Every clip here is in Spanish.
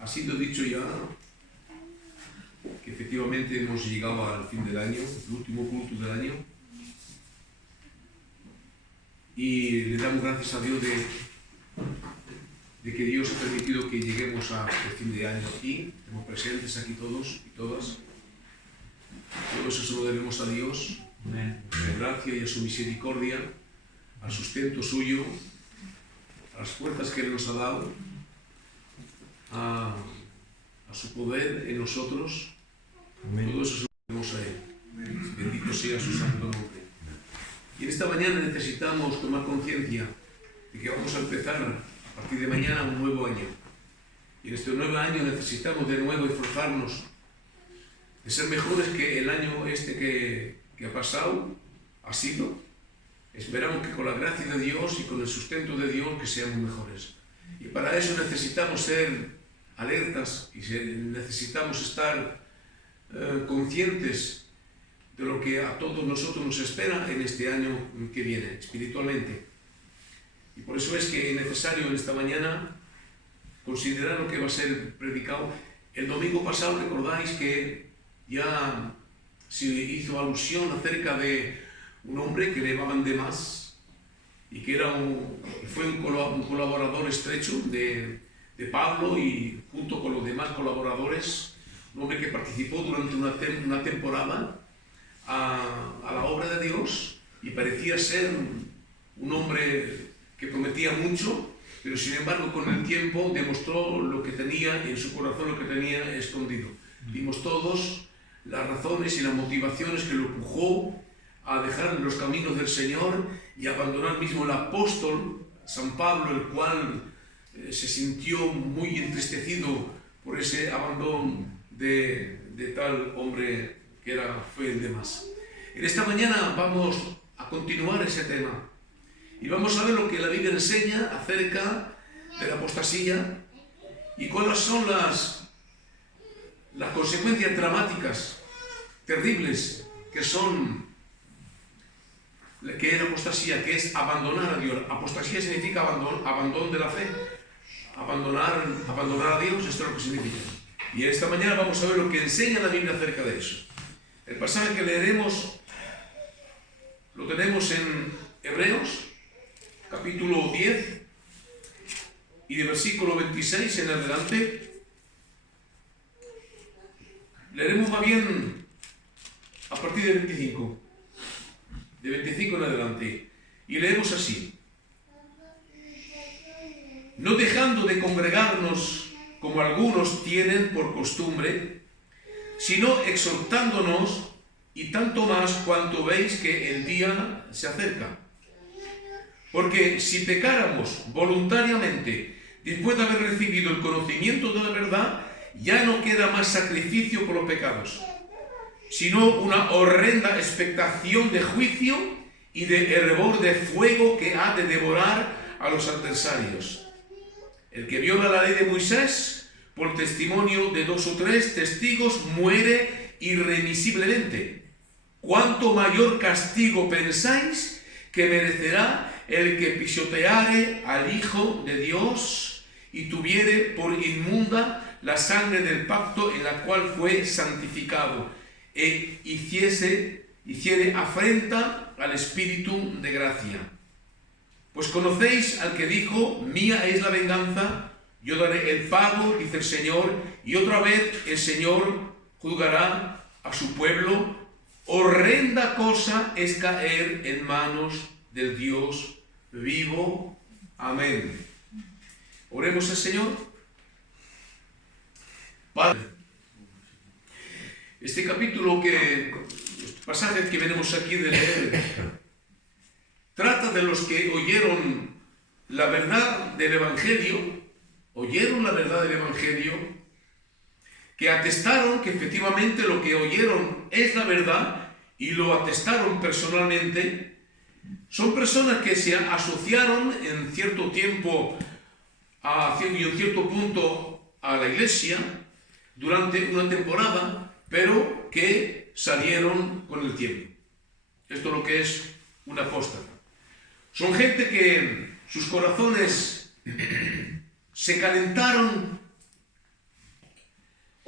Ha sido dicho ya que efectivamente hemos llegado al fin del año, el último culto del año, y le damos gracias a Dios de que Dios ha permitido que lleguemos a el fin de año aquí, estamos presentes aquí todos y todas. Todo eso se lo debemos a Dios, a su gracia y a su misericordia, al sustento suyo, a las fuerzas que Él nos ha dado, a su poder en nosotros. Amén. Todo eso se lo debemos a Él. Amén. Bendito sea su santo nombre. Y en esta mañana necesitamos tomar conciencia de que vamos a empezar a partir de mañana un nuevo año. Y en este nuevo año necesitamos de nuevo esforzarnos de ser mejores que el año que ha pasado, ha sido. Esperamos que con la gracia de Dios y con el sustento de Dios que seamos mejores. Y para eso necesitamos ser alertas y necesitamos estar conscientes de lo que a todos nosotros nos espera en este año que viene, espiritualmente. Y por eso es que es necesario en esta mañana considerar lo que va a ser predicado. El domingo pasado recordáis que ya se hizo alusión acerca de un hombre que le llamaban Demas y que fue un colaborador estrecho de Pablo, y junto con los demás colaboradores, un hombre que participó durante una temporada a la obra de Dios, y parecía ser un hombre que prometía mucho, pero sin embargo con el tiempo demostró lo que tenía en su corazón, lo que tenía escondido. Vimos todos las razones y las motivaciones que lo empujó a dejar los caminos del Señor y abandonar mismo el apóstol San Pablo, el cual se sintió muy entristecido por ese abandono de tal hombre que fue el Demas. En esta mañana vamos a continuar ese tema y vamos a ver lo que la Biblia enseña acerca de la apostasía y cuáles son las consecuencias dramáticas, terribles, que es la apostasía, que es abandonar a Dios. Apostasía significa abandono de la fe, abandonar a Dios, esto es lo que significa. Y esta mañana vamos a ver lo que enseña la Biblia acerca de eso. El pasaje que leeremos lo tenemos en Hebreos, capítulo 10, y de versículo 26 en adelante. Leeremos más bien a partir de 25. De 25 en adelante. Y leemos así: no dejando de congregarnos como algunos tienen por costumbre, sino exhortándonos, y tanto más cuanto veis que el día se acerca. Porque si pecáramos voluntariamente después de haber recibido el conocimiento de la verdad, ya no queda más sacrificio por los pecados, sino una horrenda expectación de juicio y de hervor de fuego que ha de devorar a los adversarios. El que viola la ley de Moisés, por testimonio de 2 o 3 testigos, muere irremisiblemente. ¿Cuánto mayor castigo pensáis que merecerá el que pisoteare al Hijo de Dios y tuviere por inmunda la sangre del pacto en la cual fue santificado, e hiciere afrenta al Espíritu de gracia? Pues conocéis al que dijo: mía es la venganza, yo daré el pago, dice el Señor. Y otra vez el Señor juzgará a su pueblo. Horrenda cosa es caer en manos del Dios vivo. Amén. Oremos al Señor. Padre, este capítulo los pasajes que venimos aquí de leer, trata de los que oyeron la verdad del Evangelio, que atestaron que efectivamente lo que oyeron es la verdad y lo atestaron personalmente. Son personas que se asociaron en cierto tiempo y en cierto punto a la iglesia durante una temporada, pero que salieron con el tiempo. Esto es lo que es un apóstata. Son gente que sus corazones se calentaron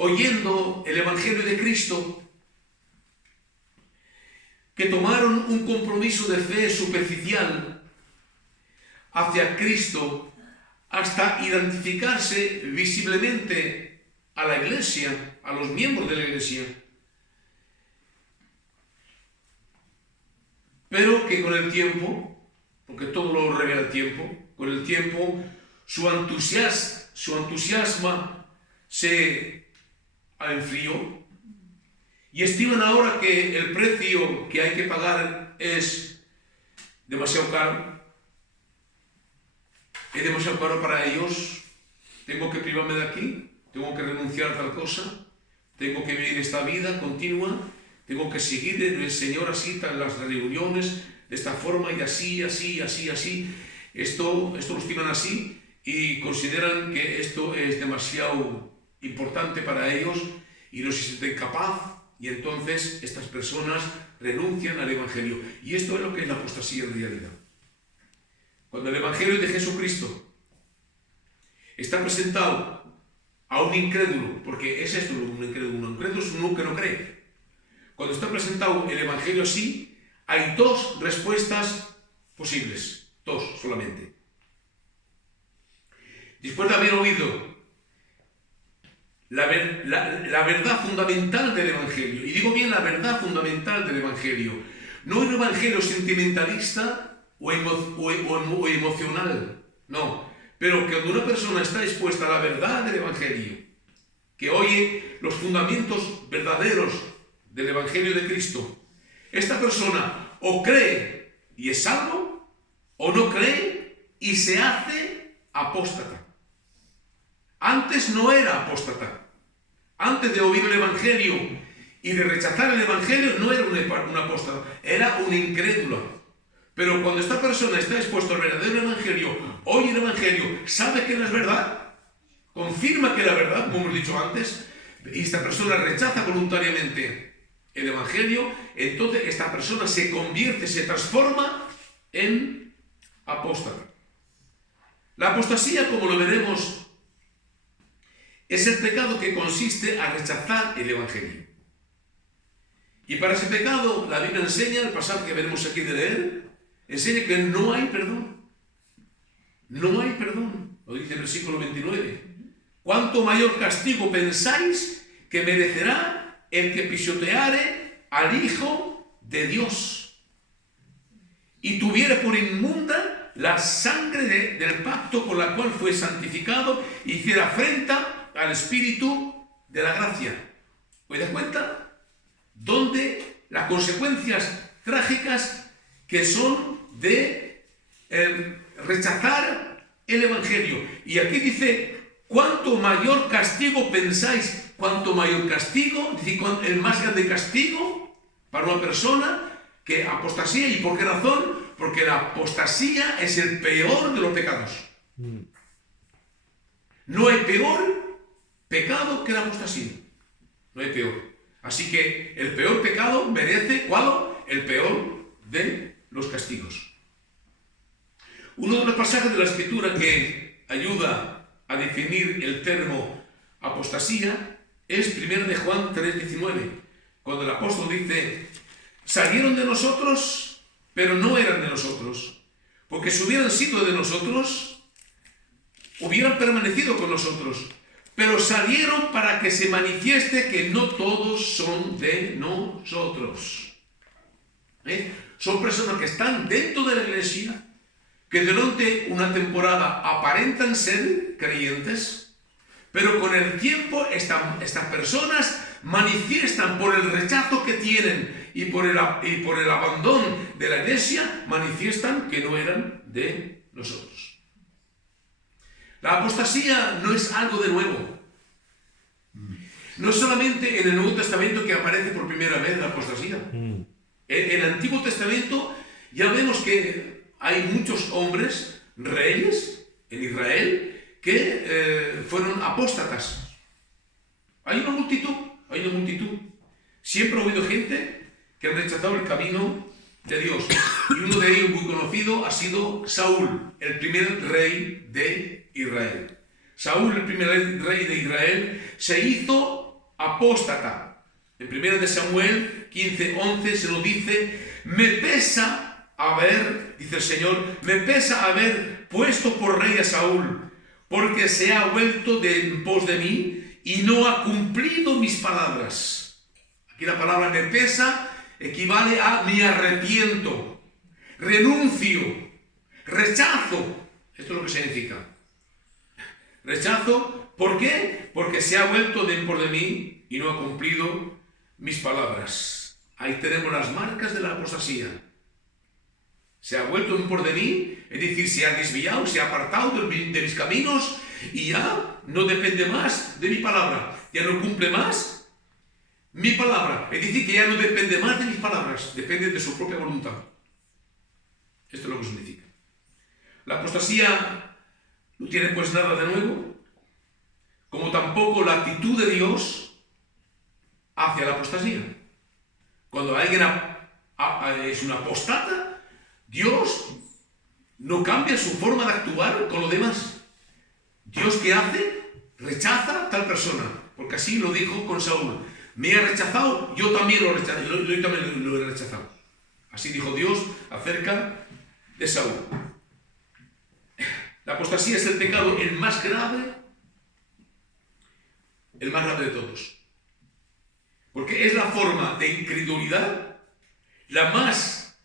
oyendo el Evangelio de Cristo, que tomaron un compromiso de fe superficial hacia Cristo hasta identificarse visiblemente a la Iglesia, a los miembros de la Iglesia, pero que con el tiempo, porque todo lo revela el tiempo, con el tiempo su entusiasmo se enfrió y estiman ahora que el precio que hay que pagar es demasiado caro. Es demasiado caro para ellos. Tengo que privarme de aquí, tengo que renunciar a tal cosa, tengo que vivir esta vida continua, tengo que seguir el Señor así en las reuniones, de esta forma y así. Esto lo estiman así y consideran que esto es demasiado importante para ellos y no se sienten capaz, y entonces estas personas renuncian al Evangelio. Y esto es lo que es la apostasía en realidad. Cuando el Evangelio de Jesucristo está presentado a un incrédulo, porque es esto un incrédulo es uno que no cree. Cuando está presentado el Evangelio así, hay dos respuestas posibles, dos solamente. Después de haber oído la verdad fundamental del Evangelio, y digo bien la verdad fundamental del Evangelio, no un Evangelio sentimentalista o emocional, no, pero que cuando una persona está expuesta a la verdad del Evangelio, que oye los fundamentos verdaderos del Evangelio de Cristo, esta persona o cree y es salvo, o no cree y se hace apóstata. Antes no era apóstata. Antes de oír el Evangelio y de rechazar el Evangelio, no era un apóstata, era un incrédulo. Pero cuando esta persona está expuesta al verdadero Evangelio, oye el Evangelio, sabe que no es verdad, confirma que la verdad, como hemos dicho antes, y esta persona rechaza voluntariamente el Evangelio, entonces esta persona se convierte, se transforma en apóstata. La apostasía, como lo veremos, es el pecado que consiste a rechazar el Evangelio. Y para ese pecado, la Biblia enseña, el pasaje que veremos aquí de leer, enseña que no hay perdón. No hay perdón. Lo dice el versículo 29. ¿Cuánto mayor castigo pensáis que merecerá el que pisoteare al Hijo de Dios y tuviere por inmunda la sangre del pacto con la cual fue santificado y hiciera afrenta al Espíritu de la gracia? ¿Os dais cuenta? Donde las consecuencias trágicas que son de rechazar el Evangelio. Y aquí dice, cuánto mayor castigo pensáis, cuánto mayor castigo, dice, el más grande castigo para una persona que apostasía. ¿Y por qué razón? Porque la apostasía es el peor de los pecados. No hay peor pecado que la apostasía. No hay peor. Así que el peor pecado merece, ¿cuál? El peor de los castigos. Uno de los pasajes de la Escritura que ayuda a definir el término apostasía es 1 de Juan 3:19, cuando el apóstol dice, salieron de nosotros, pero no eran de nosotros, porque si hubieran sido de nosotros, hubieran permanecido con nosotros, pero salieron para que se manifieste que no todos son de nosotros. Son personas que están dentro de la iglesia, que durante una temporada aparentan ser creyentes, pero con el tiempo estas personas manifiestan por el rechazo que tienen y por el abandono de la iglesia, manifiestan que no eran de nosotros. La apostasía no es algo de nuevo. No es solamente en el Nuevo Testamento que aparece por primera vez la apostasía. En el Antiguo Testamento ya vemos que hay muchos hombres, reyes en Israel, que fueron apóstatas. Hay una multitud. Siempre ha habido gente que ha rechazado el camino de Dios. Y uno de ellos muy conocido ha sido Saúl, el primer rey de Israel. Saúl, el primer rey de Israel, se hizo apóstata. En 1 de Samuel 15:11 se nos dice: me pesa haber, dice el Señor, me pesa haber puesto por rey a Saúl, porque se ha vuelto de en pos de mí y no ha cumplido mis palabras. Aquí la palabra me pesa equivale a me arrepiento, renuncio, rechazo. Esto es lo que significa. Rechazo, ¿por qué? Porque se ha vuelto de en pos de mí y no ha cumplido mis palabras. Ahí tenemos las marcas de la apostasía. Se ha vuelto en pos de mí, es decir, se ha desviado, se ha apartado de mis caminos y ya no depende más de mi palabra, ya no cumple más mi palabra, es decir, que ya no depende más de mis palabras, depende de su propia voluntad. Esto es lo que significa. La apostasía no tiene pues nada de nuevo, como tampoco la actitud de Dios hacia la apostasía. Cuando alguien es una apostata, Dios no cambia su forma de actuar con lo demás. Dios, ¿qué hace? Rechaza a tal persona, porque así lo dijo con Saúl. Me ha rechazado, yo también lo he rechazado. Así dijo Dios acerca de Saúl. La apostasía es el pecado el más grave de todos. Porque es la forma de incredulidad la más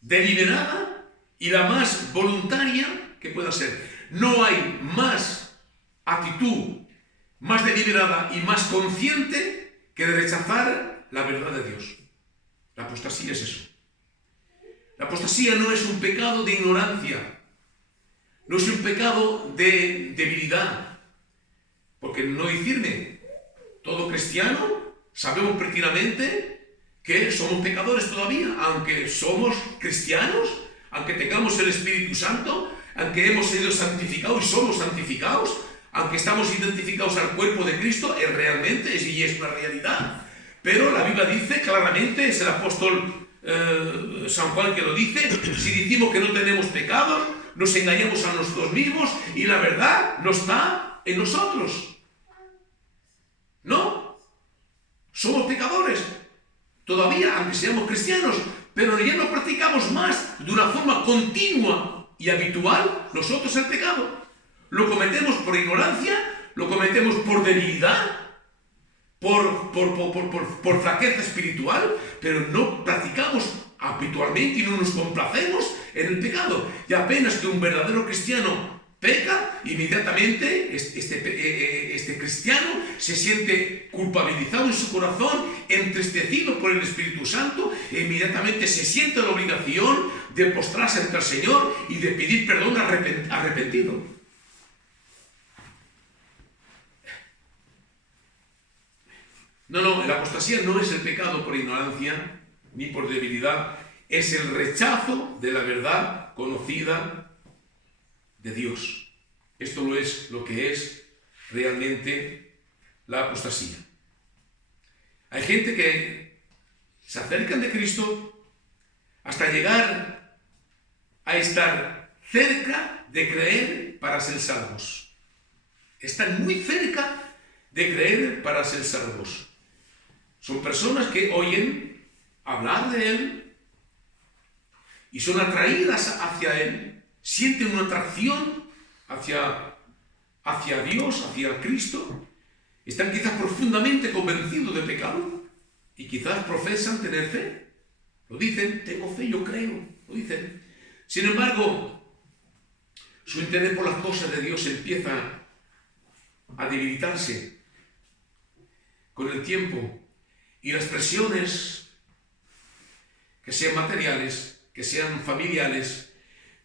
deliberada y la más voluntaria que pueda ser. No hay más actitud más deliberada y más consciente que de rechazar la verdad de Dios. La apostasía es eso. La apostasía no es un pecado de ignorancia, no es un pecado de debilidad, porque no decirme, todo cristiano sabemos pertinazmente que somos pecadores todavía, aunque somos cristianos, aunque tengamos el Espíritu Santo, aunque hemos sido santificados y somos santificados, aunque estamos identificados al cuerpo de Cristo, es realmente, y es una realidad. Pero la Biblia dice claramente, es el apóstol San Juan que lo dice, si decimos que no tenemos pecados, nos engañamos a nosotros mismos y la verdad no está en nosotros. No, somos pecadores todavía, aunque seamos cristianos, pero ya no practicamos más de una forma continua y habitual nosotros el pecado. Lo cometemos por ignorancia, lo cometemos por debilidad, por flaqueza espiritual, pero no practicamos habitualmente y no nos complacemos en el pecado. Y apenas que un verdadero cristiano peca, inmediatamente este cristiano se siente culpabilizado en su corazón, entristecido por el Espíritu Santo, e inmediatamente se siente la obligación de postrarse ante el Señor y de pedir perdón arrepentido. No, la apostasía no es el pecado por ignorancia ni por debilidad, es el rechazo de la verdad conocida de Dios. Esto es lo que es realmente la apostasía. Hay gente que se acercan de Cristo hasta llegar a estar cerca de creer para ser salvos. Están muy cerca de creer para ser salvos. Son personas que oyen hablar de Él y son atraídas hacia Él, sienten una atracción hacia Dios, hacia Cristo, están quizás profundamente convencidos de pecado y quizás profesan tener fe. Lo dicen, tengo fe, yo creo, lo dicen. Sin embargo, su interés por las cosas de Dios empieza a debilitarse con el tiempo. Y las presiones, que sean materiales, que sean familiares,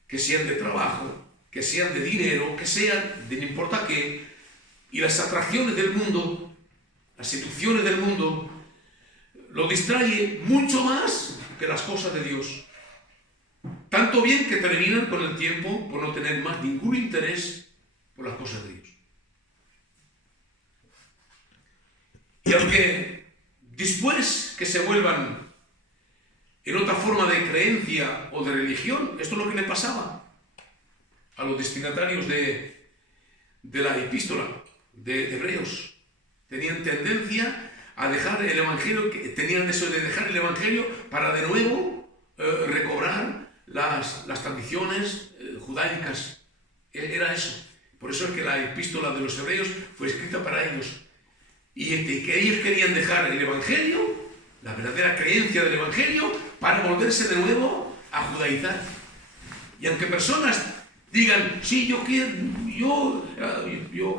que sean de trabajo, que sean de dinero, que sean de no importa qué, y las atracciones del mundo, las seducciones del mundo, lo distrae mucho más que las cosas de Dios. Tanto bien que terminan con el tiempo por no tener más ningún interés por las cosas de Dios. Y aunque después que se vuelvan en otra forma de creencia o de religión, esto es lo que le pasaba a los destinatarios de la epístola de Hebreos. Tenían tendencia a dejar el Evangelio, tenían eso de dejar el Evangelio para de nuevo recobrar las tradiciones judaicas. Era eso. Por eso es que la epístola de los hebreos fue escrita para ellos. Y que ellos querían dejar el Evangelio, la verdadera creencia del Evangelio, para volverse de nuevo a judaizar. Y aunque personas digan, sí, yo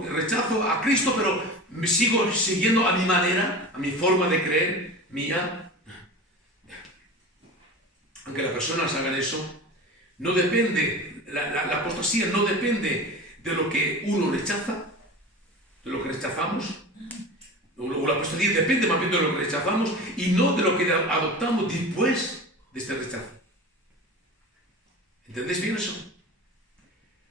rechazo a Cristo, pero me sigo siguiendo a mi manera, a mi forma de creer, mía. Aunque las personas hagan eso, no depende, la apostasía no depende de lo que uno rechaza, de lo que rechazamos. O la apostasía depende más bien de lo que rechazamos y no de lo que adoptamos después de este rechazo. ¿Entendéis bien eso?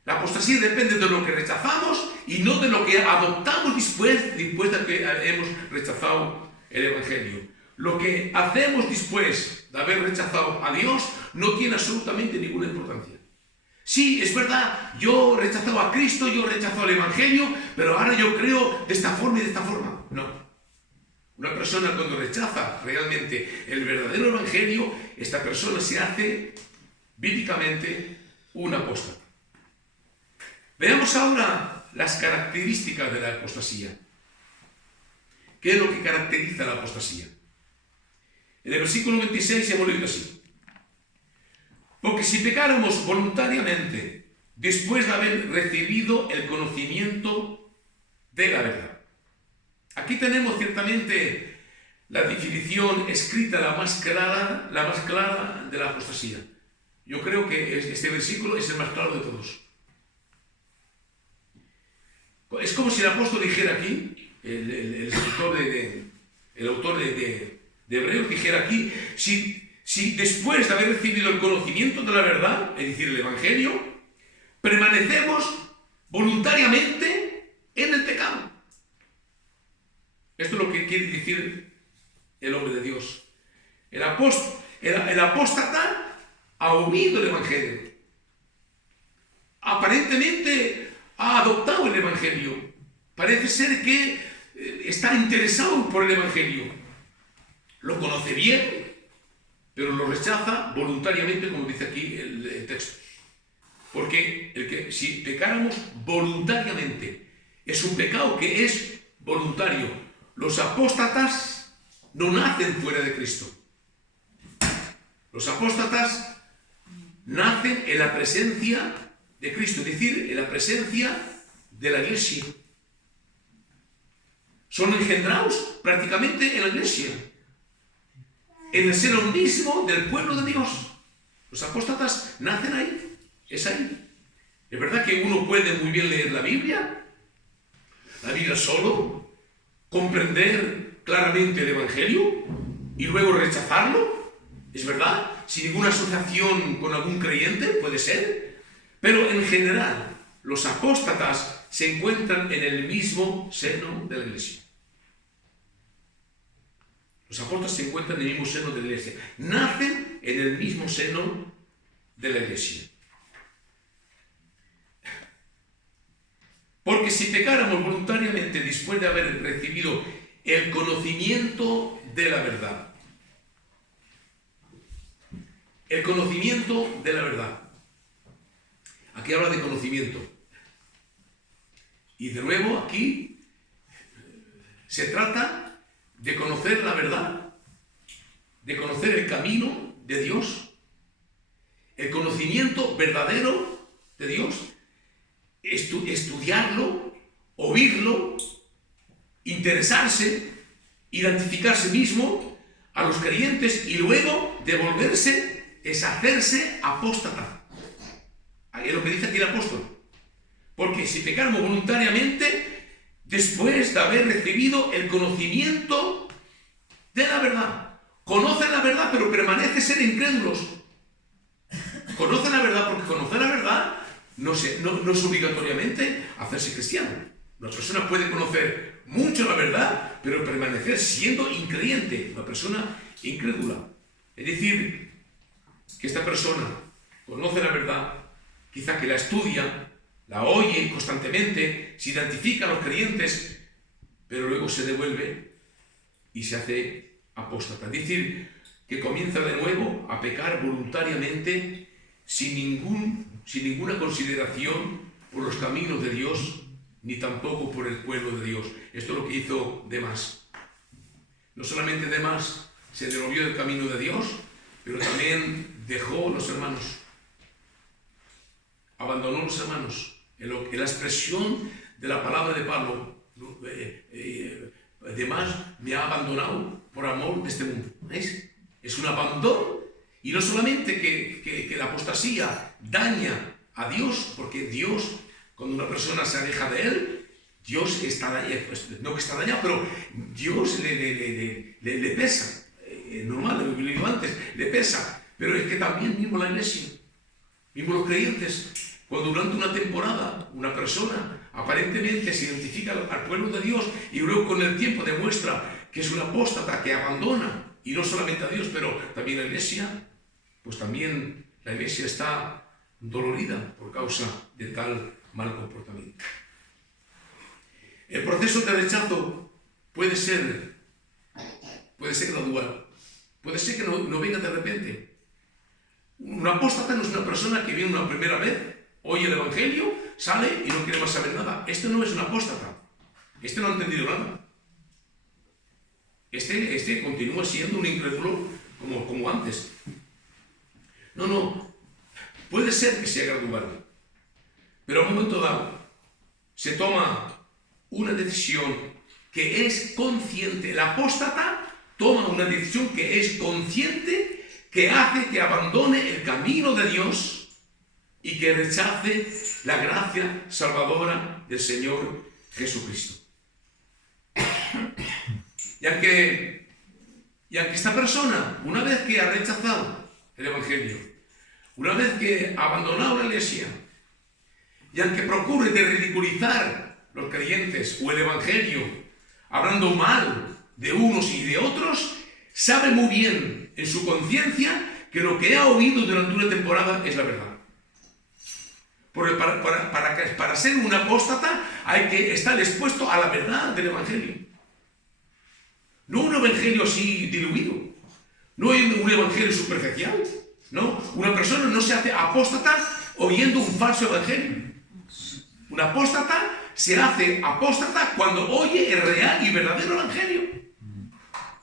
La apostasía depende de lo que rechazamos y no de lo que adoptamos después de que hemos rechazado el Evangelio. Lo que hacemos después de haber rechazado a Dios no tiene absolutamente ninguna importancia. Sí, es verdad, yo he rechazado a Cristo, yo he rechazado el Evangelio, pero ahora yo creo de esta forma y de esta forma. No. Una persona cuando rechaza realmente el verdadero Evangelio, esta persona se hace bíblicamente un apóstata. Veamos ahora las características de la apostasía. ¿Qué es lo que caracteriza la apostasía? En el versículo 26 hemos leído así. Porque si pecáramos voluntariamente después de haber recibido el conocimiento de la verdad. Aquí tenemos ciertamente la definición escrita la más clara de la apostasía. Yo creo que este versículo es el más claro de todos. Es como si el apóstol dijera aquí, el autor de Hebreos dijera aquí, si después de haber recibido el conocimiento de la verdad, es decir, el Evangelio, permanecemos voluntariamente en el pecado. Esto es lo que quiere decir el hombre de Dios. El apóstata ha oído el Evangelio. Aparentemente ha adoptado el Evangelio. Parece ser que está interesado por el Evangelio. Lo conoce bien, pero lo rechaza voluntariamente, como dice aquí el texto. Porque si pecáramos voluntariamente, es un pecado que es voluntario. Los apóstatas no nacen fuera de Cristo. Los apóstatas nacen en la presencia de Cristo, es decir, en la presencia de la Iglesia. Son engendrados prácticamente en la Iglesia, en el seno mismo del pueblo de Dios. Los apóstatas nacen ahí, es ahí. Es verdad que uno puede muy bien leer la Biblia solo, comprender claramente el Evangelio y luego rechazarlo, es verdad, sin ninguna asociación con algún creyente, puede ser, pero en general los apóstatas se encuentran en el mismo seno de la Iglesia. Los apóstoles se encuentran en el mismo seno de la Iglesia. Nacen en el mismo seno de la Iglesia. Porque si pecáramos voluntariamente después de haber recibido el conocimiento de la verdad. El conocimiento de la verdad. Aquí habla de conocimiento. Y de nuevo aquí se trata de conocer la verdad, de conocer el camino de Dios, el conocimiento verdadero de Dios, estudiarlo, oírlo, interesarse, identificarse mismo a los creyentes y luego devolverse, es hacerse apóstata. Es lo que dice aquí el apóstol. Porque si pecáramos voluntariamente, después de haber recibido el conocimiento de la verdad. Conocen la verdad, pero permanecen ser incrédulos. Conocen la verdad porque conocer la verdad no es obligatoriamente hacerse cristiano. Una persona puede conocer mucho la verdad, pero permanecer siendo increyente, una persona incrédula. Es decir, que esta persona conoce la verdad, quizá que la estudia, la oye constantemente, se identifica a los creyentes, pero luego se devuelve y se hace apóstata. Es decir, que comienza de nuevo a pecar voluntariamente sin ninguna consideración por los caminos de Dios, ni tampoco por el pueblo de Dios. Esto es lo que hizo Demas. No solamente Demas se desvió del camino de Dios, pero también dejó los hermanos. Abandonó los hermanos. En la expresión de la palabra de Pablo, Demas me ha abandonado por amor de este mundo. ¿Veis? Es un abandono, y no solamente que la apostasía daña a Dios, porque Dios, cuando una persona se aleja de Él, Dios está dañado, no que está dañado, pero Dios le pesa. Normal, lo que le digo antes, le pesa. Pero es que también mismo la iglesia, mismo los creyentes, cuando durante una temporada una persona aparentemente se identifica al pueblo de Dios y luego con el tiempo demuestra que es una apóstata, que abandona, y no solamente a Dios, pero también a la iglesia, pues también la iglesia está dolorida por causa de tal mal comportamiento. El proceso de rechazo puede ser gradual, puede ser que no venga de repente. Un apóstata no es una persona que viene una primera vez, oye el Evangelio, sale y no quiere más saber nada. Este no es un apóstata, este no ha entendido nada. Este continúa siendo un incrédulo como antes. No, puede ser que sea gradual, pero a un momento dado se toma una decisión que es consciente. El apóstata toma una decisión que es consciente, que hace que abandone el camino de Dios y que rechace la gracia salvadora del Señor Jesucristo. Y aunque esta persona, una vez que ha rechazado el Evangelio, una vez que ha abandonado la iglesia, y aunque procure de ridiculizar los creyentes o el Evangelio, hablando mal de unos y de otros, sabe muy bien en su conciencia que lo que ha oído durante una temporada es la verdad. Porque para ser un apóstata hay que estar expuesto a la verdad del Evangelio. No un evangelio así diluido, no un evangelio superficial, no. Una persona no se hace apóstata oyendo un falso evangelio. Un apóstata se hace apóstata cuando oye el real y verdadero evangelio.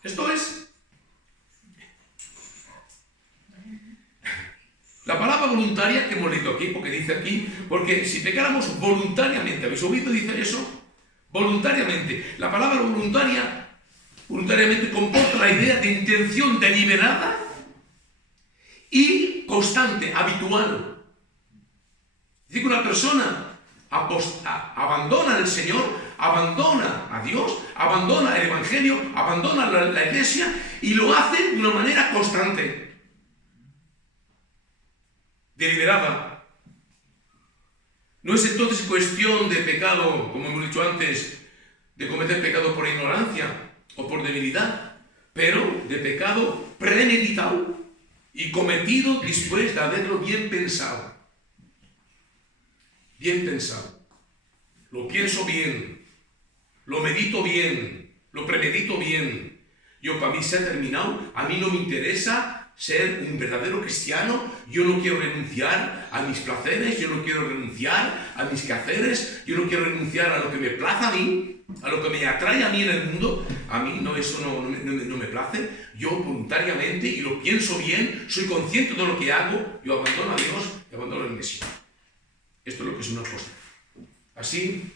Esto es. La palabra voluntaria que hemos leído aquí, porque dice aquí, porque si pecáramos voluntariamente, ¿habéis oído? Dice eso, voluntariamente. La palabra voluntariamente comporta la idea de intención deliberada y constante, habitual. Es decir, que una persona abandona al Señor, abandona a Dios, abandona el Evangelio, abandona la iglesia y lo hace de una manera constante, deliberada. No es entonces cuestión de pecado, como hemos dicho antes, de cometer pecado por ignorancia o por debilidad, pero de pecado premeditado y cometido después de haberlo bien pensado. Bien pensado. Lo pienso bien, lo medito bien, lo premedito bien. Yo, para mí se ha terminado, a mí no me interesa ser un verdadero cristiano, yo no quiero renunciar a mis placeres, yo no quiero renunciar a mis quehaceres, yo no quiero renunciar a lo que me place a mí, a lo que me atrae a mí en el mundo. A mí eso no me place. Yo voluntariamente, y lo pienso bien, soy consciente de lo que hago, yo abandono a Dios y abandono a la iglesia. Esto es lo que es una cosa. Así,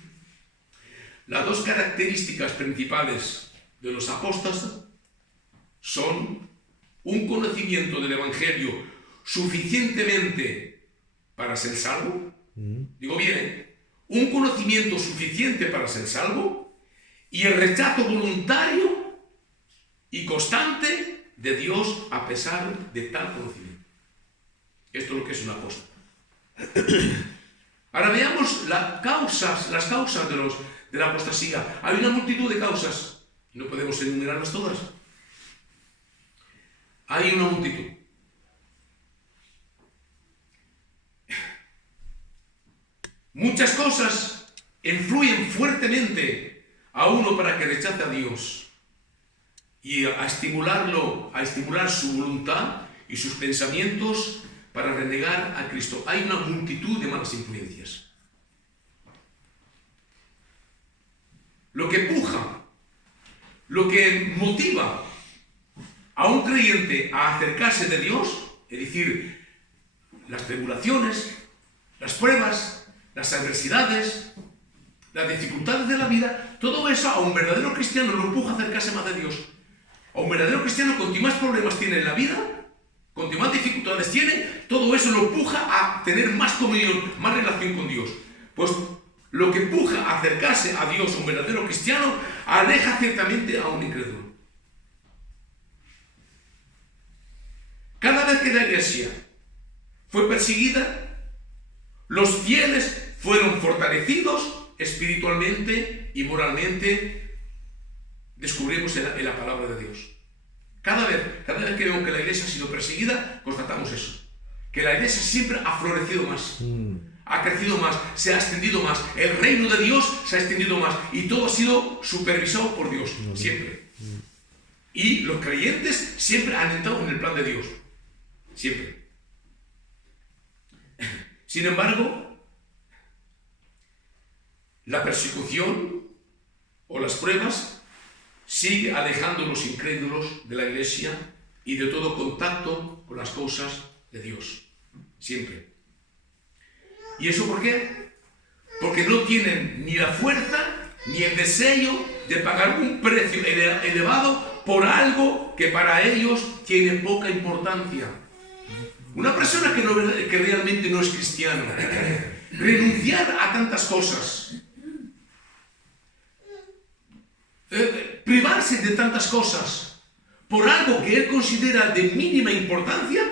las dos características principales de los apóstatas son un conocimiento del Evangelio suficientemente para ser salvo. Digo bien, un conocimiento suficiente para ser salvo y el rechazo voluntario y constante de Dios a pesar de tal conocimiento. Esto es lo que es una apóstata. Ahora veamos las causas de la apostasía. Hay una multitud de causas, no podemos enumerarlas todas. Hay una multitud. Muchas cosas influyen fuertemente a uno para que rechace a Dios y a estimularlo, a estimular su voluntad y sus pensamientos para renegar a Cristo. Hay una multitud de malas influencias. Lo que puja, lo que motiva a un creyente a acercarse de Dios, es decir, las tribulaciones, las pruebas, las adversidades, las dificultades de la vida, todo eso a un verdadero cristiano lo empuja a acercarse más de Dios. A un verdadero cristiano, cuanto más problemas tiene en la vida, cuanto más dificultades tiene, todo eso lo empuja a tener más comunión, más relación con Dios. Pues lo que empuja a acercarse a Dios, a un verdadero cristiano, aleja ciertamente a un incrédulo. Cada vez que la iglesia fue perseguida, los fieles fueron fortalecidos espiritualmente y moralmente. Descubrimos en la palabra de Dios. Cada vez que vemos que la iglesia ha sido perseguida, constatamos eso. Que la iglesia siempre ha florecido más, ha crecido más, se ha extendido más. El reino de Dios se ha extendido más y todo ha sido supervisado por Dios, siempre. Y los creyentes siempre han entrado en el plan de Dios, siempre. Sin embargo, la persecución o las pruebas sigue alejando a los incrédulos de la iglesia y de todo contacto con las cosas de Dios, siempre. ¿Y eso por qué? Porque no tienen ni la fuerza ni el deseo de pagar un precio elevado por algo que para ellos tiene poca importancia. Una persona que realmente no es cristiana, renunciar a tantas cosas, privarse de tantas cosas por algo que él considera de mínima importancia,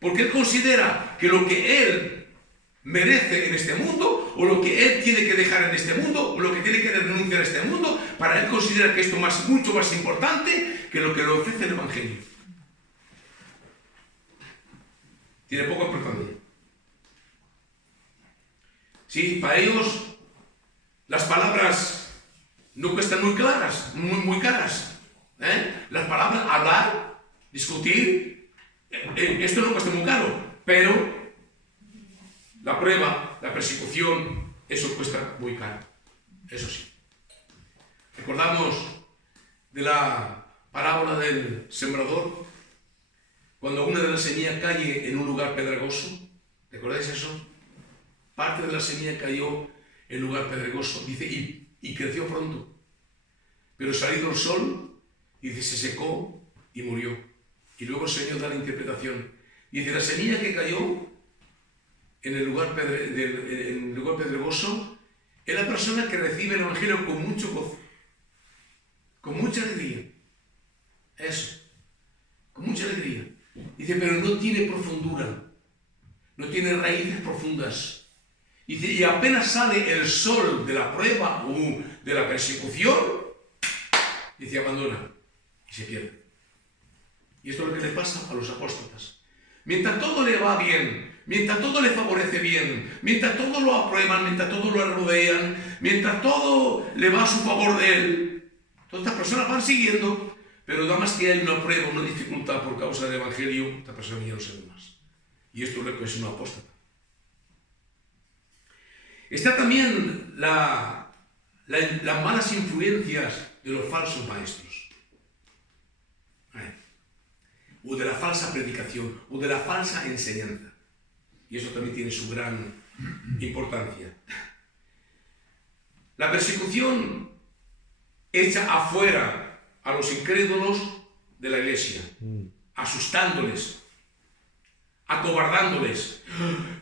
porque él considera que lo que él merece en este mundo, o lo que él tiene que dejar en este mundo, o lo que tiene que renunciar a este mundo, para él considera que esto es mucho más importante que lo que le ofrece el Evangelio. Tiene poca importancia. Sí, para ellos las palabras no cuestan muy caras. Las palabras, hablar, discutir, esto no cuesta muy caro, pero la prueba, la persecución, eso cuesta muy caro. Eso sí. Recordamos de la parábola del sembrador, cuando una de las semillas cae en un lugar pedregoso. ¿Recordáis eso? Parte de la semilla cayó en lugar pedregoso, dice, y creció pronto. Pero salido el sol, dice, se secó y murió. Y luego el Señor da la interpretación. Dice, la semilla que cayó en el lugar pedregoso es la persona que recibe el Evangelio con mucho gozo, con mucha alegría. Eso, con mucha alegría. Dice, pero no tiene profundura, no tiene raíces profundas. Dice, y apenas sale el sol de la prueba o de la persecución, dice, abandona y se pierde. Y esto es lo que le pasa a los apóstatas. Mientras todo le va bien, mientras todo le favorece bien, mientras todo lo aprueban, mientras todo lo rodean, mientras todo le va a su favor de él, todas estas personas van siguiendo, pero nada más que hay una prueba, una dificultad por causa del Evangelio, esta persona ya no se ve más. Y esto es un apóstata. Está también las malas influencias de los falsos maestros, o de la falsa predicación, o de la falsa enseñanza. Y eso también tiene su gran importancia. La persecución echa afuera a los incrédulos de la iglesia, asustándoles, acobardándoles.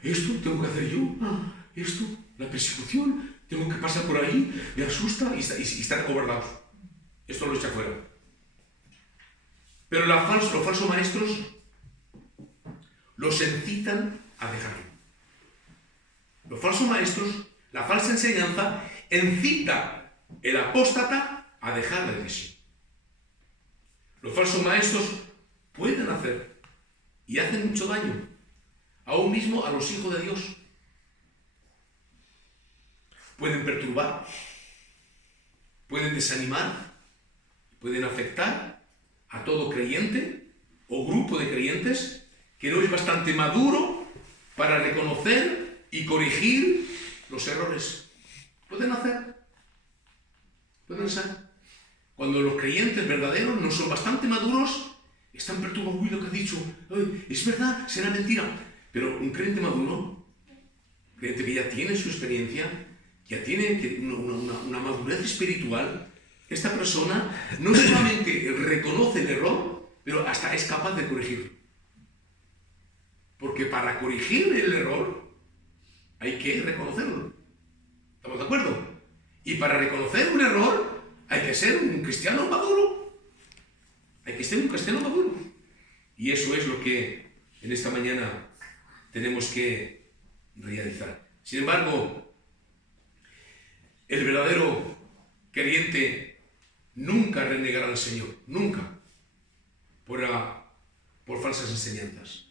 Esto tengo que hacer yo, esto, la persecución, tengo que pasar por ahí, me asusta y están acobardados. Esto lo echa afuera. Pero los falsos maestros los incitan a dejarlo. Los falsos maestros, la falsa enseñanza, incita el apóstata a dejar la iglesia. Los falsos maestros pueden hacer y hacen mucho daño, aún mismo a los hijos de Dios. Pueden perturbar, pueden desanimar, pueden afectar a todo creyente o grupo de creyentes que no es bastante maduro para reconocer y corregir los errores. Pueden ser. Cuando los creyentes verdaderos no son bastante maduros, están perturbados. Uy, lo que ha dicho, es verdad, será mentira. Pero un creyente maduro, creyente que ya tiene su experiencia, ya tiene una madurez espiritual, esta persona no solamente reconoce el error, pero hasta es capaz de corregirlo. Porque para corregir el error hay que reconocerlo. ¿Estamos de acuerdo? Y para reconocer un error hay que ser un cristiano maduro. Hay que ser un cristiano maduro. Y eso es lo que en esta mañana tenemos que realizar. Sin embargo, el verdadero creyente nunca renegará al Señor. Nunca. Por falsas enseñanzas.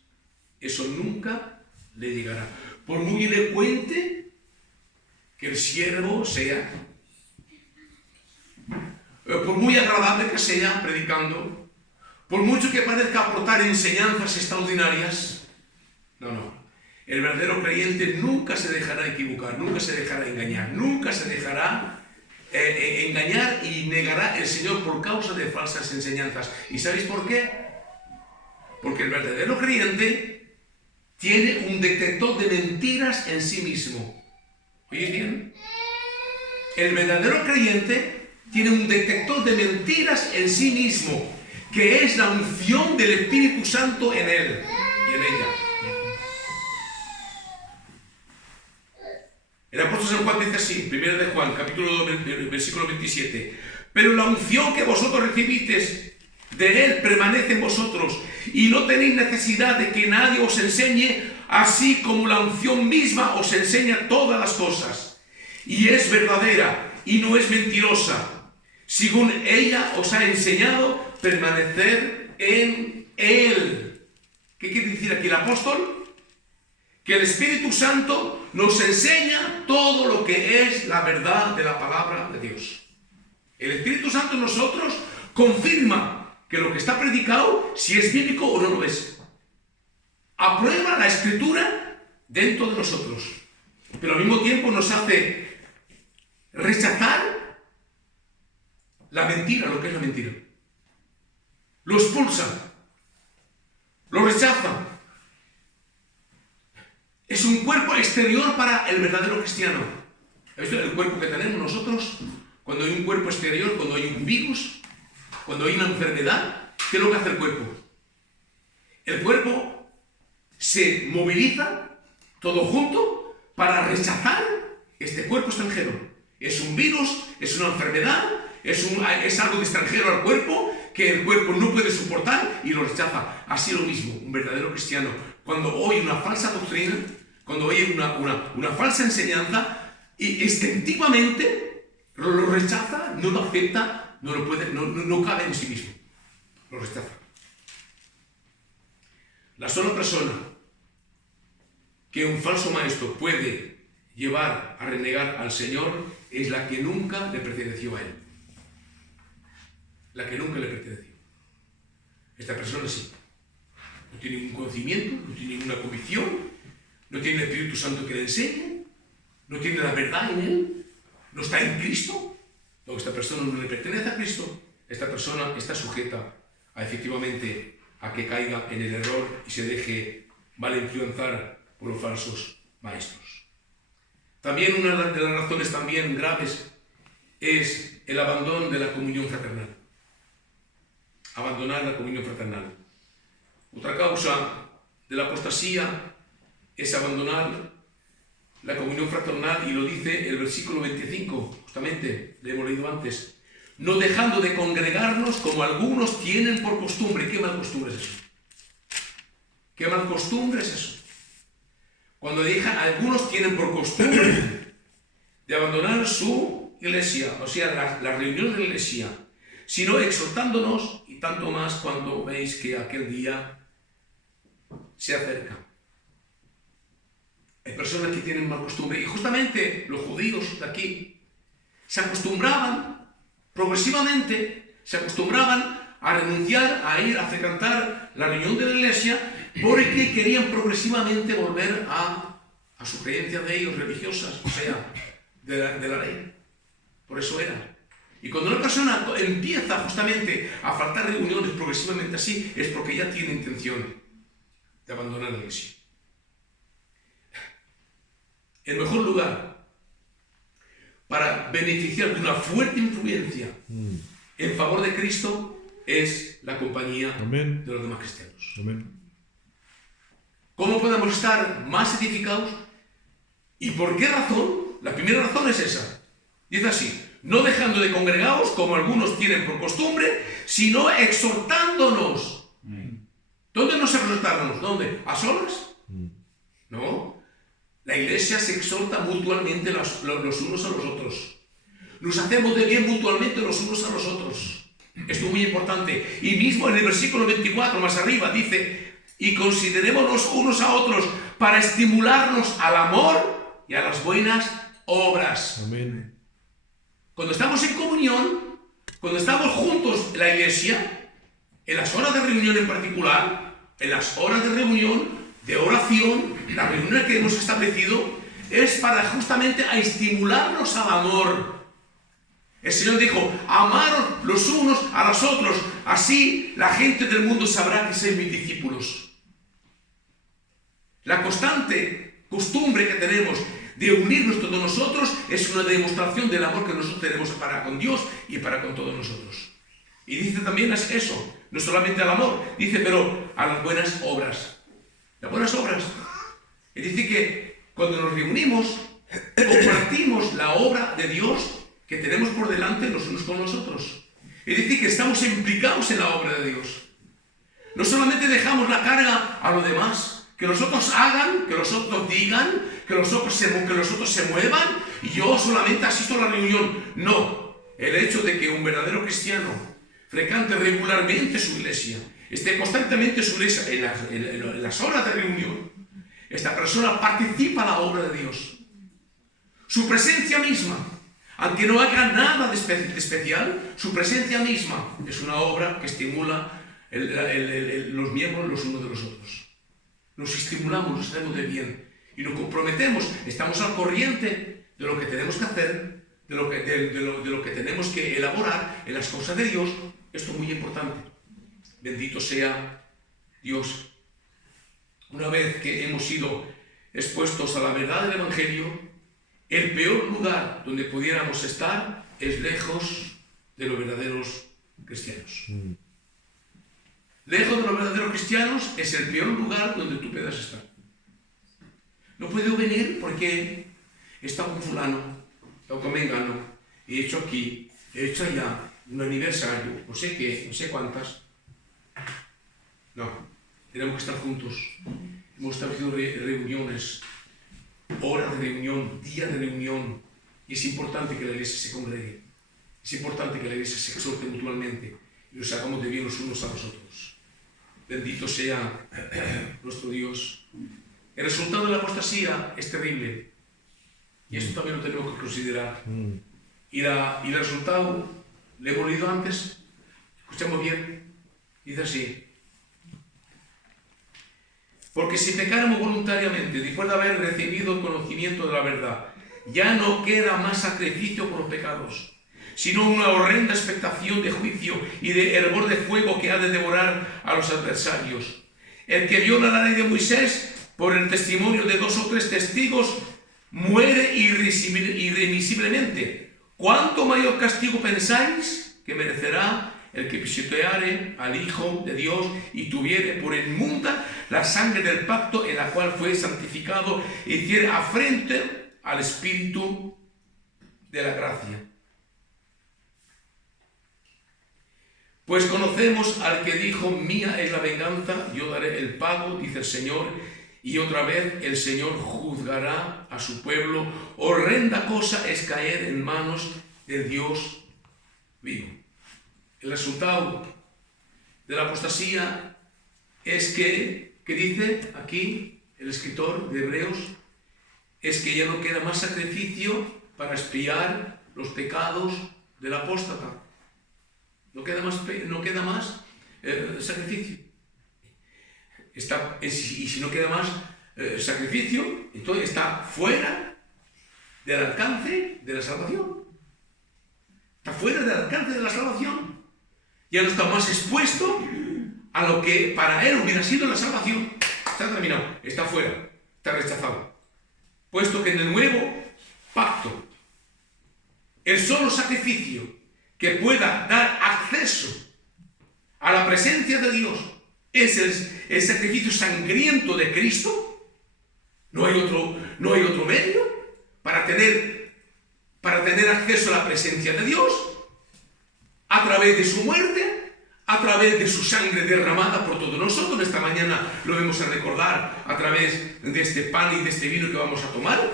Eso nunca le llegará. Por muy elocuente que el siervo sea, por muy agradable que sea predicando, por mucho que parezca aportar enseñanzas extraordinarias, no. El verdadero creyente nunca se dejará equivocar, nunca se dejará engañar, nunca se dejará engañar y negará el Señor por causa de falsas enseñanzas. ¿Y sabéis por qué? Porque el verdadero creyente tiene un detector de mentiras en sí mismo. ¿Oís bien? El verdadero creyente tiene un detector de mentiras en sí mismo, que es la unción del Espíritu Santo en él y en ella. El apóstol San Juan dice así, 1 de Juan, capítulo 2, versículo 27. Pero la unción que vosotros recibisteis de él permanece en vosotros, y no tenéis necesidad de que nadie os enseñe, así como la unción misma os enseña todas las cosas. Y es verdadera y no es mentirosa. Según ella os ha enseñado, permanecer en él. ¿Qué quiere decir aquí el apóstol? Que el Espíritu Santo nos enseña todo lo que es la verdad de la palabra de Dios. El Espíritu Santo en nosotros confirma que lo que está predicado, si es bíblico o no lo es. Aprueba la Escritura dentro de nosotros, pero al mismo tiempo nos hace rechazar la mentira, lo que es la mentira. Lo expulsa, lo rechaza. Es un cuerpo exterior para el verdadero cristiano. Esto es el cuerpo que tenemos nosotros. Cuando hay un cuerpo exterior, cuando hay un virus, cuando hay una enfermedad, ¿qué es lo que hace el cuerpo? El cuerpo se moviliza todo junto para rechazar este cuerpo extranjero. Es un virus, es una enfermedad, es algo de extranjero al cuerpo que el cuerpo no puede soportar y lo rechaza. Así lo mismo, un verdadero cristiano, cuando oye una falsa doctrina, cuando oye una falsa enseñanza, y instintivamente lo rechaza, no lo acepta, no lo puede, no cabe en sí mismo, lo rechaza. La sola persona que un falso maestro puede llevar a renegar al Señor es la que nunca le perteneció a él. La que nunca le perteneció. Esta persona sí. No tiene ningún conocimiento, no tiene ninguna convicción, no tiene el Espíritu Santo que le enseñe, no tiene la verdad en él, no está en Cristo. No, esta persona no le pertenece a Cristo. Esta persona está sujeta efectivamente a que caiga en el error y se deje mal influenciar por los falsos maestros. También una de las razones también graves es el abandono de la comunión fraternal. Abandonar la comunión fraternal. Otra causa de la apostasía es abandonar la comunión fraternal, y lo dice el versículo 25, justamente, le hemos leído antes. No dejando de congregarnos como algunos tienen por costumbre. ¿Qué mal costumbre es eso? ¿Qué mal costumbre es eso? Cuando algunos tienen por costumbre de abandonar su iglesia, o sea, la reunión de la iglesia, sino exhortándonos, y tanto más cuando veis que aquel día se acerca. Hay personas que tienen mal costumbre, y justamente los judíos de aquí se acostumbraban progresivamente se acostumbraban a renunciar a ir a frecuentar la reunión de la iglesia porque querían progresivamente volver a su creencia de ellos religiosas, o sea, de la ley. Por eso era. Y cuando una persona empieza justamente a faltar reuniones progresivamente así, es porque ya tiene intención de abandonar la iglesia. El mejor lugar para beneficiar de una fuerte influencia en favor de Cristo es la compañía de los demás cristianos. Amén. ¿Cómo podemos estar más edificados? ¿Y por qué razón? La primera razón es esa. Dice así: no dejando de congregaros como algunos tienen por costumbre, sino exhortándonos. ¿Dónde nos exhortamos? ¿Dónde? ¿A solas? No. La iglesia se exhorta mutuamente los unos a los otros. Nos hacemos de bien mutuamente los unos a los otros. Esto es muy importante. Y mismo en el versículo 24, más arriba, dice: y considerémonos unos a otros para estimularnos al amor y a las buenas obras. Amén. Cuando estamos en comunión, cuando estamos juntos en la iglesia, en las horas de reunión en particular, en las horas de reunión, de oración, las reuniones que hemos establecido, es para justamente a estimularnos al amor. El Señor dijo: amaros los unos a los otros, así la gente del mundo sabrá que sois mis discípulos. La constante costumbre que tenemos de unirnos todos nosotros es una demostración del amor que nosotros tenemos para con Dios y para con todos nosotros. Y dice también eso, no solamente al amor, dice, pero a las buenas obras. Las buenas obras. Y dice que cuando nos reunimos, compartimos la obra de Dios que tenemos por delante los unos con los otros. Es decir, que estamos implicados en la obra de Dios. No solamente dejamos la carga a los demás, que los otros hagan, que los otros digan, que los otros se muevan, y yo solamente asisto a la reunión. No. El hecho de que un verdadero cristiano frecuente regularmente su iglesia, esté constantemente en su iglesia en las horas de reunión, esta persona participa en la obra de Dios. Su presencia misma, aunque no haga nada de especial, su presencia misma es una obra que estimula los miembros los unos de los otros. Nos estimulamos, nos hacemos de bien y nos comprometemos, estamos al corriente de lo que tenemos que hacer, de lo que tenemos que elaborar en las cosas de Dios. Esto es muy importante. Bendito sea Dios. Una vez que hemos sido expuestos a la verdad del Evangelio, el peor lugar donde pudiéramos estar es lejos de los verdaderos cristianos. Lejos de los verdaderos cristianos es el peor lugar donde tú puedas estar. No puedo venir porque he estado con fulano, he estado con mengano, he hecho aquí, he hecho allá, un aniversario, no sé qué, no sé cuántas. No, tenemos que estar juntos. Hemos establecido reuniones, horas de reunión, días de reunión, y es importante que la iglesia se congregue. Es importante que la iglesia se exhorte mutuamente y nos hagamos de bien los unos a los otros. Bendito sea nuestro Dios. El resultado de la apostasía es terrible. Y esto también lo tenemos que considerar. Y el resultado, lo hemos leído antes, escuchamos bien, dice así: porque si pecáramos voluntariamente, después de haber recibido el conocimiento de la verdad, ya no queda más sacrificio por los pecados, sino una horrenda expectación de juicio y de hervor de fuego que ha de devorar a los adversarios. El que viola la ley de Moisés, por el testimonio de 2 o 3 testigos, muere irremisiblemente. ¿Cuánto mayor castigo pensáis que merecerá el que pisoteare al Hijo de Dios y tuviere por inmunda la sangre del pacto en la cual fue santificado e hiciere afrenta al Espíritu de la gracia? Pues conocemos al que dijo: mía es la venganza, yo daré el pago, dice el Señor. Y otra vez el Señor juzgará a su pueblo. Horrenda cosa es caer en manos del Dios vivo. El resultado de la apostasía es que dice aquí el escritor de Hebreos, es que ya no queda más sacrificio para expiar los pecados del apóstata. No queda más sacrificio. Y si no queda más sacrificio, entonces está fuera del alcance de la salvación. Está fuera del alcance de la salvación. Ya no está más expuesto a lo que para él hubiera sido la salvación. Está terminado, está fuera, está rechazado. Puesto que en el nuevo pacto, el solo sacrificio que pueda dar acceso a la presencia de Dios es el sacrificio sangriento de Cristo. No hay otro medio para tener acceso a la presencia de Dios, a través de su muerte, a través de su sangre derramada por todos nosotros. Esta mañana lo vamos a recordar a través de este pan y de este vino que vamos a tomar.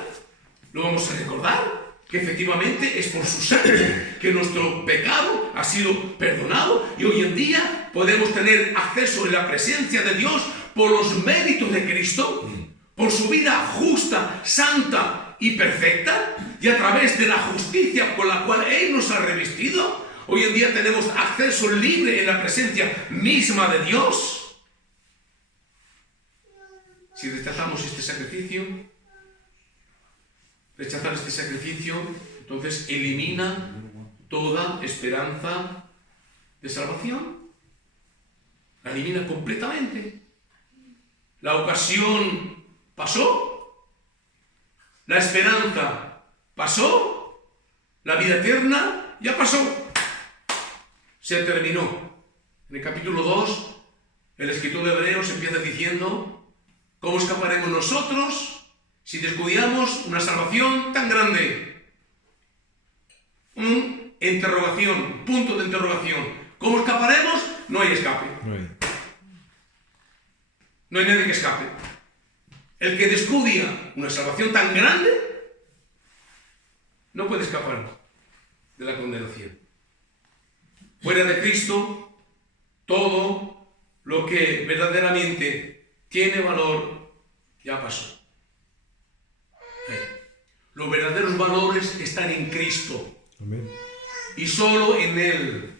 Lo vamos a recordar que efectivamente es por su sangre que nuestro pecado ha sido perdonado y hoy en día podemos tener acceso en la presencia de Dios por los méritos de Cristo, por su vida justa, santa y perfecta, y a través de la justicia con la cual Él nos ha revestido. Hoy en día tenemos acceso libre en la presencia misma de Dios. Si rechazamos este sacrificio, entonces elimina toda esperanza de salvación. La elimina completamente. La ocasión pasó, la esperanza pasó, la vida eterna ya pasó. Se terminó. En el capítulo 2, el escritor de Hebreos empieza diciendo: ¿cómo escaparemos nosotros si descuidamos una salvación tan grande? Interrogación, punto de interrogación. ¿Cómo escaparemos? No hay escape. No hay nadie que escape. El que descuida una salvación tan grande no puede escapar de la condenación. Fuera de Cristo, todo lo que verdaderamente tiene valor ya pasó. Los verdaderos valores están en Cristo. Amén. Y solo en Él.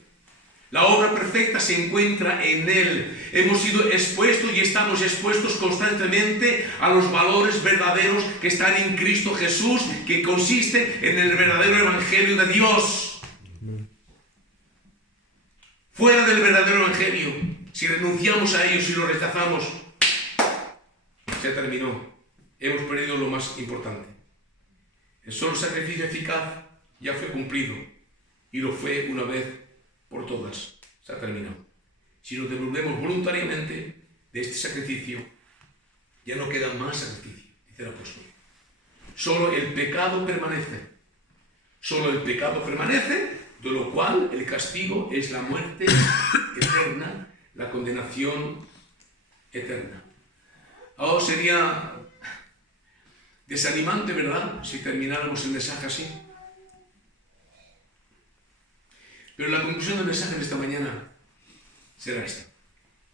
La obra perfecta se encuentra en Él. Hemos sido expuestos y estamos expuestos constantemente a los valores verdaderos que están en Cristo Jesús, que consiste en el verdadero evangelio de Dios. Amén. Fuera del verdadero evangelio, si renunciamos a ellos y lo rechazamos, se terminó. Hemos perdido lo más importante. El solo sacrificio eficaz ya fue cumplido y lo fue una vez por todas. Se ha terminado. Si nos devolvemos voluntariamente de este sacrificio, ya no queda más sacrificio, dice el apóstol. Solo el pecado permanece. Solo el pecado permanece, de lo cual el castigo es la muerte eterna, la condenación eterna. Ahora sería desanimante, ¿verdad?, si termináramos el mensaje así. Pero la conclusión del mensaje de esta mañana será esta.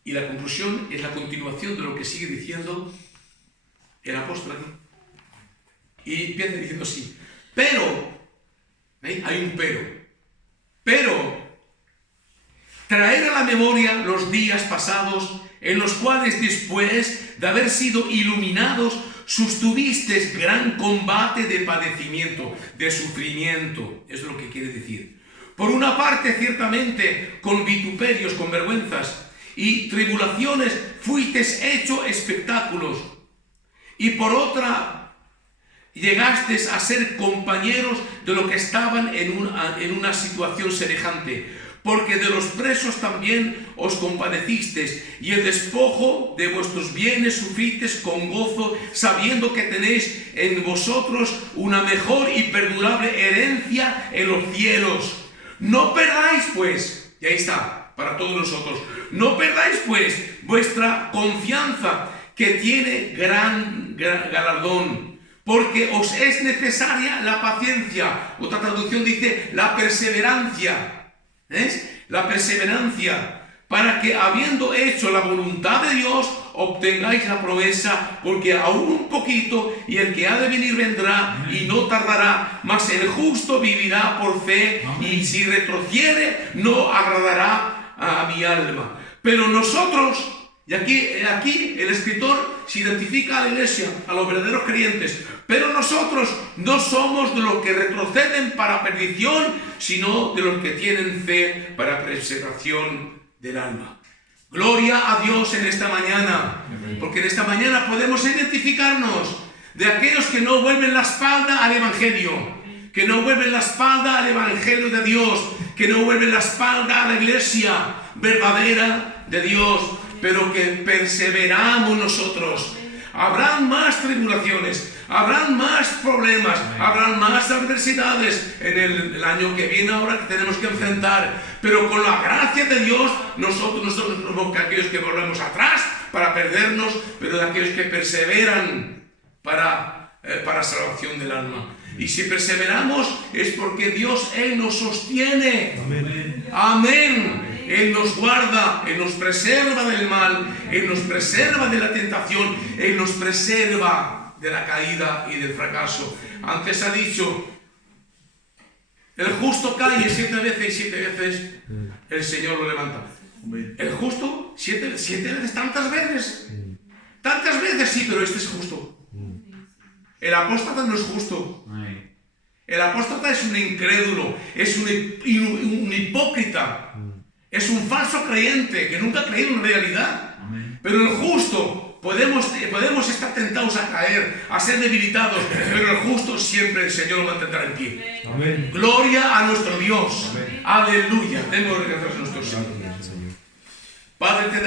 Y la conclusión es la continuación de lo que sigue diciendo el apóstol aquí. Y empieza diciendo así: pero, hay un pero, traer a la memoria los días pasados en los cuales después de haber sido iluminados sustuvisteis gran combate de padecimiento, de sufrimiento. Eso es lo que quiere decir. Por una parte, ciertamente, con vituperios, con vergüenzas y tribulaciones fuisteis hecho espectáculos. Y por otra, llegasteis a ser compañeros de los que estaban en una situación semejante. Porque de los presos también os compadecisteis, y el despojo de vuestros bienes sufristeis con gozo, sabiendo que tenéis en vosotros una mejor y perdurable herencia en los cielos. No perdáis pues, y ahí está, para todos nosotros, no perdáis pues vuestra confianza, que tiene gran galardón, porque os es necesaria la paciencia. Otra traducción dice la perseverancia. ¿Ves? La perseverancia, para que habiendo hecho la voluntad de Dios, obtengáis la promesa, porque aún un poquito, y el que ha de venir vendrá, y no tardará, mas el justo vivirá por fe, y si retrocede, no agradará a mi alma. Pero nosotros, y aquí el escritor se identifica a la iglesia, a los verdaderos creyentes, pero nosotros no somos de los que retroceden para perdición, sino de los que tienen fe para preservación del alma. Gloria a Dios en esta mañana, porque en esta mañana podemos identificarnos de aquellos que no vuelven la espalda al Evangelio, que no vuelven la espalda al Evangelio de Dios, que no vuelven la espalda a la iglesia verdadera de Dios, pero que perseveramos nosotros. Habrán más tribulaciones, habrán más problemas, habrán más adversidades en el año que viene ahora que tenemos que enfrentar, pero con la gracia de Dios nosotros no somos aquellos que volvemos atrás para perdernos, pero de aquellos que perseveran para salvación del alma. Y si perseveramos es porque Dios, Él nos sostiene. Amén. Amén. Él nos guarda, Él nos preserva del mal, Él nos preserva de la tentación, Él nos preserva de la caída y del fracaso. Antes ha dicho, el justo cae 7 veces y 7 veces el Señor lo levanta. El justo, 7 veces, tantas veces. Tantas veces, sí, pero este es justo. El apóstata no es justo. El apóstata es un incrédulo, es un hipócrita. Es un falso creyente que nunca ha creído en realidad. Amén. Pero el justo, podemos estar tentados a caer, a ser debilitados, pero el justo siempre el Señor lo mantendrá en pie. Amén. Gloria a nuestro Dios. Amén. Aleluya. Demos gracias a nuestro Señor. Padre, te